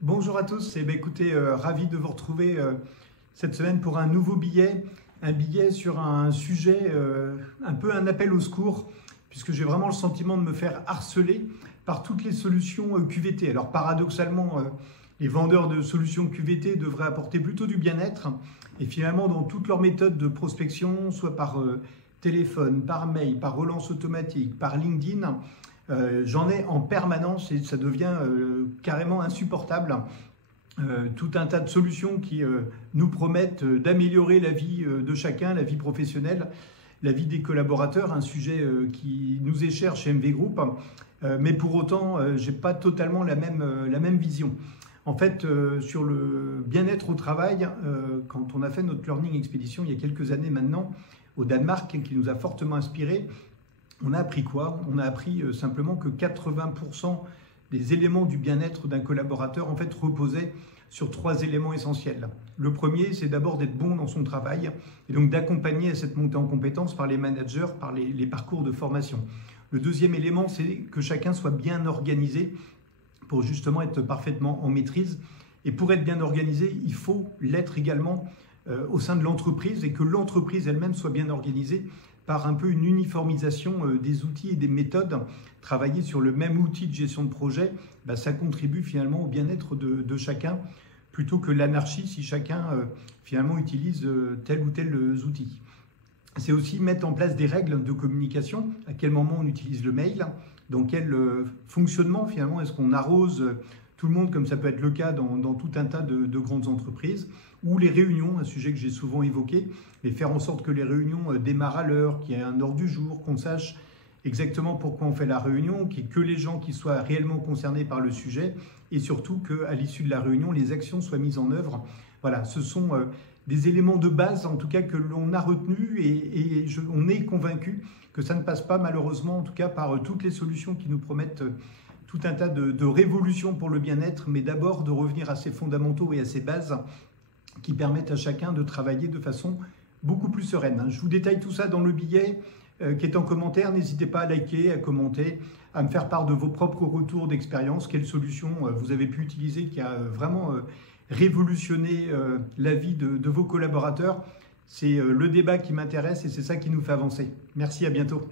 Bonjour à tous, écoutez, ravi de vous retrouver cette semaine pour un nouveau billet, un billet sur un sujet, un peu un appel au secours, puisque j'ai vraiment le sentiment de me faire harceler par toutes les solutions QVT. Alors paradoxalement, les vendeurs de solutions QVT devraient apporter plutôt du bien-être, et finalement dans toutes leurs méthodes de prospection, soit par téléphone, par mail, par relance automatique, par LinkedIn, j'en ai en permanence et ça devient carrément insupportable. Tout un tas de solutions qui nous promettent d'améliorer la vie de chacun, la vie professionnelle, la vie des collaborateurs, un sujet qui nous est cher chez MV Group, mais pour autant, je n'ai pas totalement la même vision. En fait, sur le bien-être au travail, quand on a fait notre Learning Expedition il y a quelques années maintenant, au Danemark, qui nous a fortement inspirés, on a appris quoi? On a appris simplement que 80% des éléments du bien-être d'un collaborateur en fait reposaient sur 3 éléments essentiels. Le premier, c'est d'abord d'être bon dans son travail et donc d'accompagner à cette montée en compétences par les managers, par les parcours de formation. Le deuxième élément, c'est que chacun soit bien organisé pour justement être parfaitement en maîtrise. Et pour être bien organisé, il faut l'être également au sein de l'entreprise et que l'entreprise elle-même soit bien organisée par un peu une uniformisation des outils et des méthodes. Travailler sur le même outil de gestion de projet, ça contribue finalement au bien-être de chacun, plutôt que l'anarchie si chacun finalement utilise tel ou tel outil. C'est aussi mettre en place des règles de communication, à quel moment on utilise le mail, dans quel fonctionnement finalement est-ce qu'on arrose tout le monde, comme ça peut être le cas dans tout un tas de grandes entreprises, ou les réunions, un sujet que j'ai souvent évoqué, et faire en sorte que les réunions démarrent à l'heure, qu'il y ait un ordre du jour, qu'on sache exactement pourquoi on fait la réunion, qu'il n'y ait que les gens qui soient réellement concernés par le sujet, et surtout qu'à l'issue de la réunion, les actions soient mises en œuvre. Voilà, ce sont des éléments de base, en tout cas, que l'on a retenus, et on est convaincu que ça ne passe pas, malheureusement, en tout cas, par toutes les solutions qui nous promettent tout un tas de révolutions pour le bien-être, mais d'abord de revenir à ses fondamentaux et à ses bases qui permettent à chacun de travailler de façon beaucoup plus sereine. Je vous détaille tout ça dans le billet qui est en commentaire. N'hésitez pas à liker, à commenter, à me faire part de vos propres retours d'expérience. Quelle solution vous avez pu utiliser qui a vraiment révolutionné la vie de vos collaborateurs? C'est le débat qui m'intéresse et c'est ça qui nous fait avancer. Merci, à bientôt.